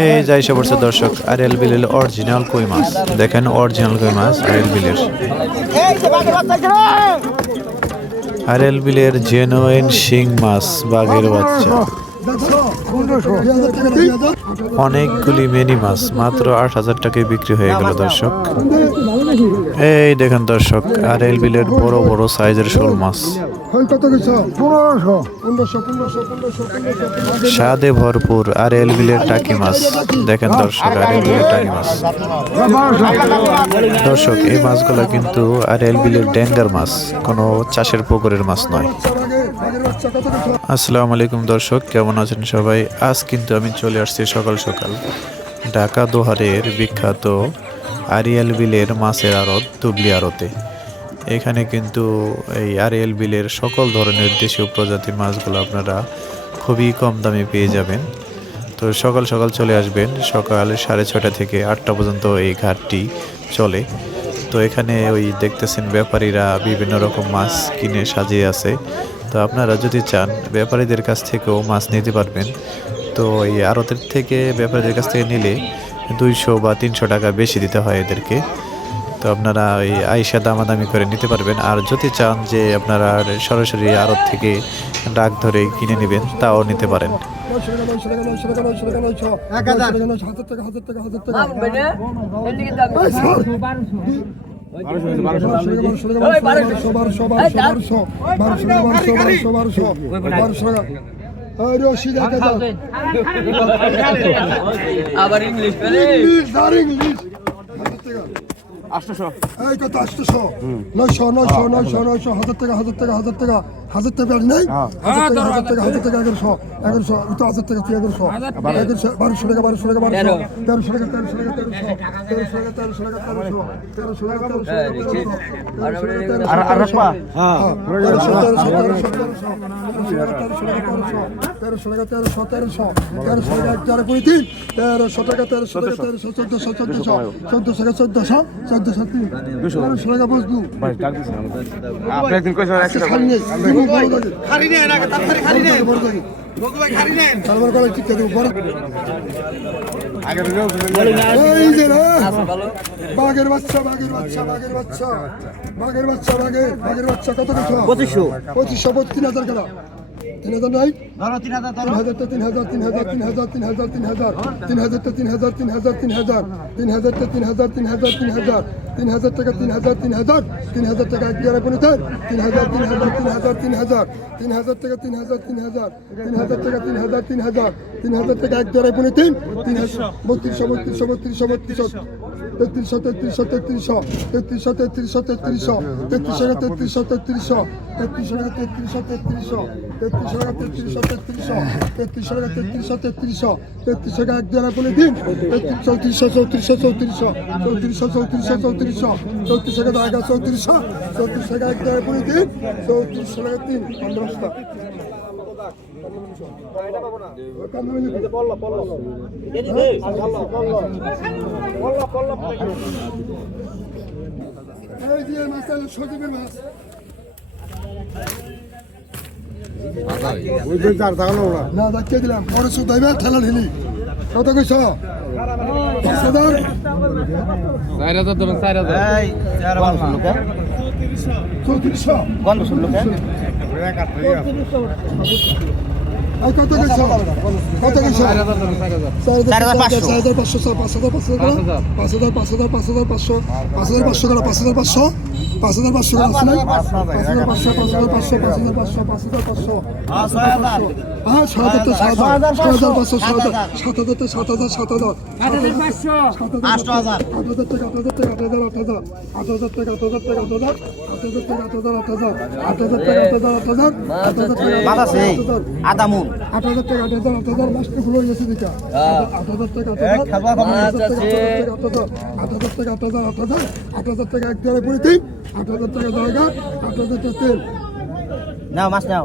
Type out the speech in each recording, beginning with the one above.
এই যাই সে পড়ছে দর্শক আরএল বিলের অরিজিনাল কই মাছ দেখেন অরিজিনাল কই মাছ আরএল বিলের আরএল বিলের জেনুইন শিং মাছ বাঘের বাচ্চা অনেকগুলি মিনি মাছ মাত্র ৮,০০০ টাকায় বিক্রি হয়ে গেল দর্শক। এই দেখেন দর্শক আরএল বিলের বড় বড় সাইজের শোল মাছ স্বাদে ভরপুর আরএল বিলের টাকি মাছ দেখেন দর্শক আরএল বিলের টাকি মাছ দর্শক এই মাছগুলো কিন্তু আরএল বিলের ড্যাঙ্গার মাছ কোনো চাষের পুকুরের মাছ নয়। আসসালামু আলাইকুম দর্শক, কেমন আছেন সবাই? আজ কিন্তু আমি চলে আসছি সকাল সকাল ঢাকা দোহারের বিখ্যাত আরএল বিলের মাছের আড়ত তুবলি আড়তে। এখানে কিন্তু এই আরএল বিলের সকল ধরনের দেশীয় প্রজাতির মাছগুলো আপনারা খুবই কম দামে পেয়ে যাবেন। তো সকাল সকাল চলে আসবেন, সকাল 6:30 থেকে 8টা পর্যন্ত এই ঘাটটি চলে। তো এখানে ওই দেখতেছেন ব্যাপারীরা বিভিন্ন রকম মাছ কিনে সাজিয়ে আছে। তো আপনারা যদি চান ব্যাপারীদের কাছ থেকেও মাছ নিতে পারবেন। তো এই আড়তের থেকে ব্যাপারীদের কাছ থেকে নিলে 200 বা 300 টাকা বেশি দিতে হয় এদেরকে। তো আপনারা এই আইসা দামাদামি করে নিতে পারবেন। আর যদি চান যে আপনারা সরাসরি আড়ত থেকে ডাক ধরে কিনে নেবেন তাও নিতে পারেন। আবার ইংলিশ এই কত 800 900 1000 টাকা 1000 টাকা নাই 1000 টাকা 1100 তো 1000 টাকা 1100 1200 টাকা 1300 টাকা বাঘের বাচ্চা কত কিছু 2500 3000 টাকা 3000 নাই 3000 তো 3000 টাকা এক জায়গায় পড়ে 3000 টাকা 3000 টাকা এক জায়গায় পড়ে 3200 না দেখতে দিলাম পরে শুধাইবে ঠেলা ঢেলি কত কইছ 5000 কত কইছ 8000 টাকা 8000 মাস্টার ফুল হয়ে গেছে দেখা 8000 টাকা 8000 টাকা এক জায়গায় পড়ে 8000 টাকা জায়গা 8000 টাকা তেল নাও মাছ নাও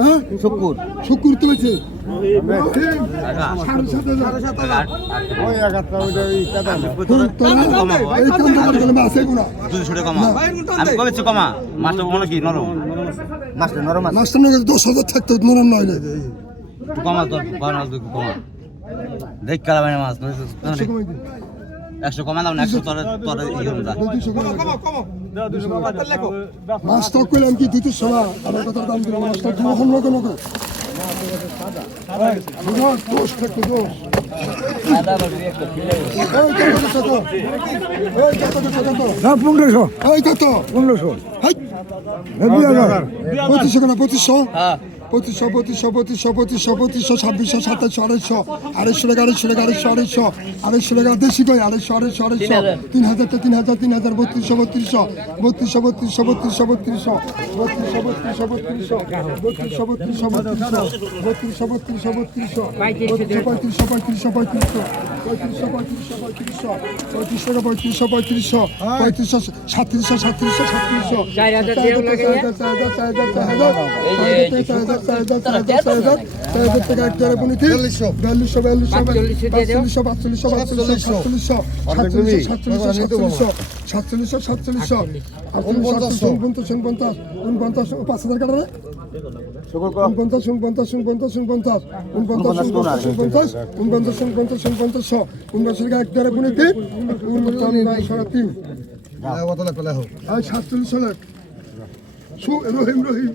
হ্যাঁ শুকুর তো হয়েছে মাছটা 10,000 থাকতো নরম নয় কমা দেখ কালামাই মাছ একশো কমাই দিন 100 কমা দাও না 100 তোর ইয়ে যা 200 কমাই দিন মাছ তো কইলাম কি 200 না আমার কথার দাম দিলাম মাছটা তুমি হন না কেন দোষ থাকতো দোষ না 1500 এই কত 1500 হাই 2500 কেন 2500 হ্যাঁ 2500 2600 2700 আড়াইশো টাকা 250 টাকা দেশি কই 250 3000 3200 রহিম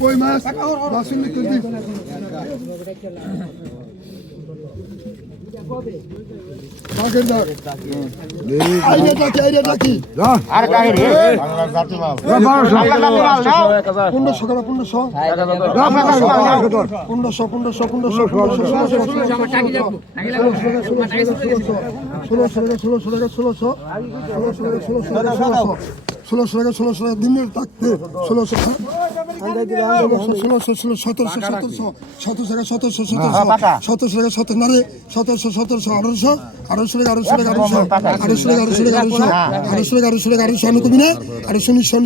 কই মাছ মাসুল লিখে দিই আগের দাগ আইডিয়া ডাকি আর কাই রে বাংলা জাতি মাল নাও 1500 টাকা 1500 1600 দিনের থাকতে 1600 না রে 1800 কবি না 1900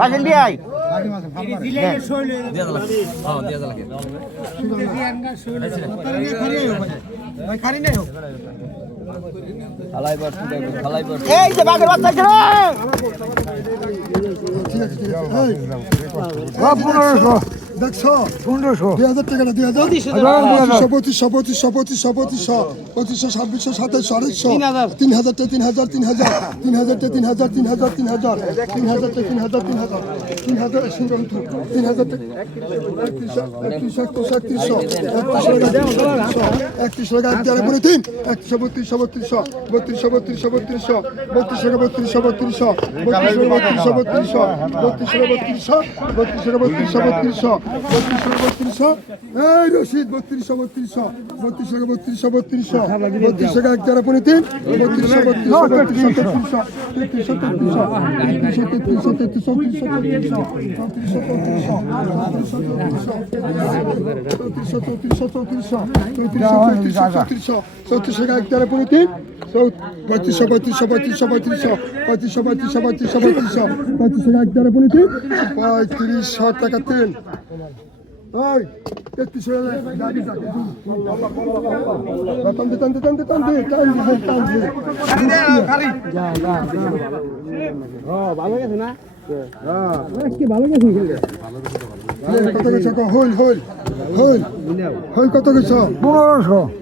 বাজেন দিই এই যে বাগের বাচ্চা ছিল দেখছো 1500 2000 টাকা না 2000 2500 এই রশিদ 3200 টাকা এক দ্বারা পড়ে 3 টাকা 3 ওই 3300 দাবি থাকে টান ভালো গেছে না কত গেছে হইল কত গেছে 1500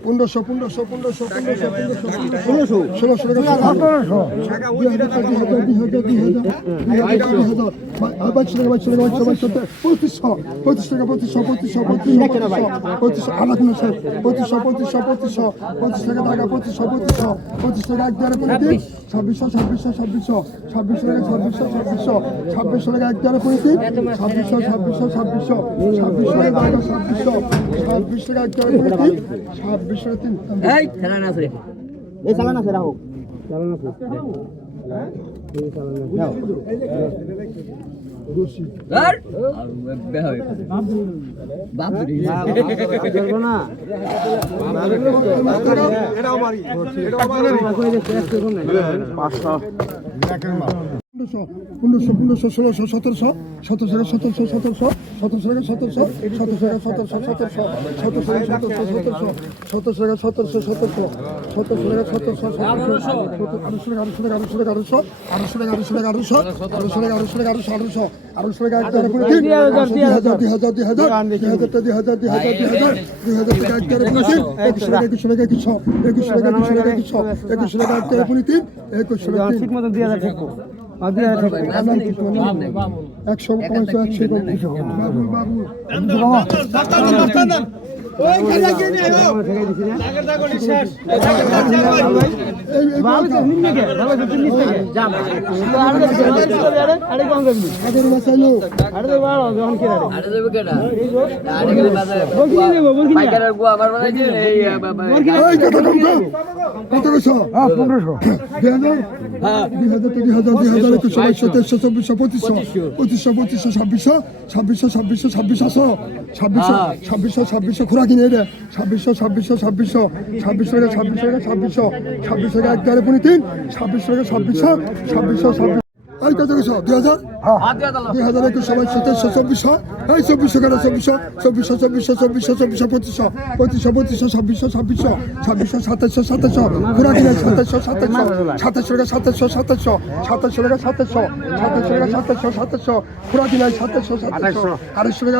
পনেরোশো 1600 1700 1700 1700 ঠিক মতো দিয়ে যাচ্ছে একশো 100 বাবু কত গেছ 2600 খোরা কিনে রে 2600 এক গাড়ি পুনি 3 2600 এই কত গেছ 2000 2021 সবাই 2700 এই 2400 করে 2400 খোরা কিনে 2700 খোরা কিনে 2700 আড়াইশো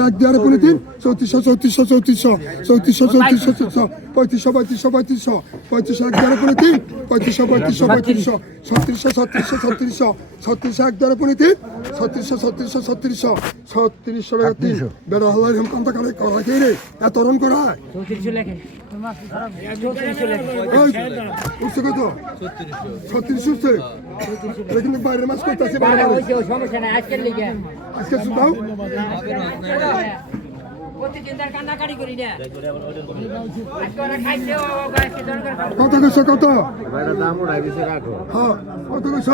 এক দেওয়ার পরে 3 3400 3500 এক দেওয়ার পরে 3 3600 এক দেওয়ার পরে 3 3600 টাকা 3 বেড়া হালাই হেম কান্তা কালে করা কে রে এত রন করা উঠছে কত 36 উঠছে কিন্তু বাইরের মাছ করতেছে সমস্যা নাই আজকের লিগে আজকে শুধাও কত গেছ কত হ্যাঁ কত গেছ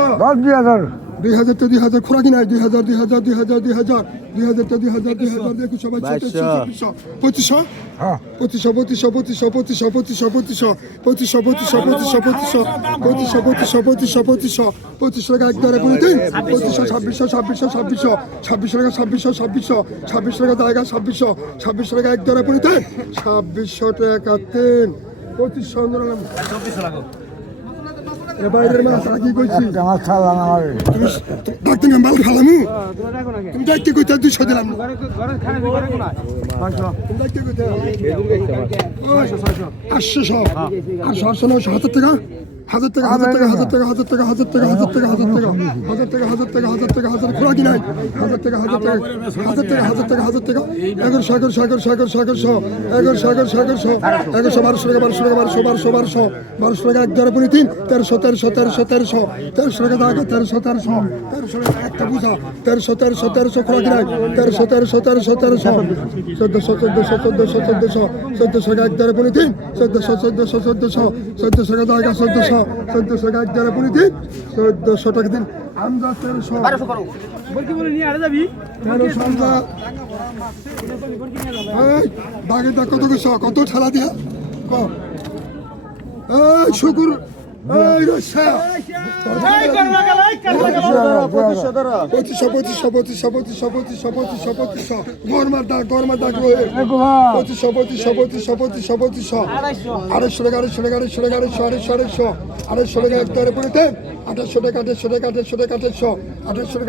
2000 খোরা কিনা 2000 দেখো সবাই 2500 টাকা এক দ্বারা করে দিন 2500 টাকা জায়গা 2600 টাকা এক দ্বারা করে দিন 2600 টাকা 3 2500 বাইরের মাছ আগে কইছি আমার ছাড়া আমার ডাক্তার মাল খালামু তুমি ডাক্তার কইতে 200 দিলাম তুমি ডাক্তার কইতে 800 টাকা 1000 টাকা খোলা কি নাই 1000 টাকা 1100 টাকা এক দ্বারা পড়ি 3 1300 টাকা দাগে 1300 একটা বুঝা 1300 খোলা কি নাই 1300 1400 এক দ্বারা পড়ি 3 1400 টাকা দাগে 1400 এক দ্বারা পড়ি 3 1400 টাকা দিন আমরা 1300 বলে নিয়ে আরে যাবি 1300 বাগে দা কত ঠেলা দিয়া শুকুর এই রসা গরমার ডাক 2500 আড়াইশো টাকা এক দ্বারা পড়িতে 2800 টাকা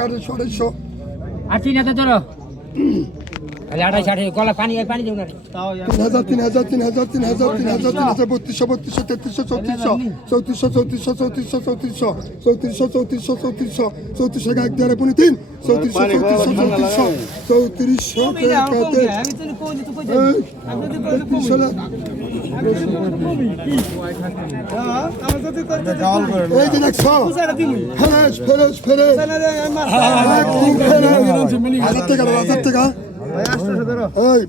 2800 আর 3000 ধরো আরে 28 গলা পানি দেব না 3000 3200 টাকা এক দ্বারা পড়ি 3 3400 টাকা এই যে দেখছো ফেরেশ ফেরেশ ফেরেশ হাজার টাকা এই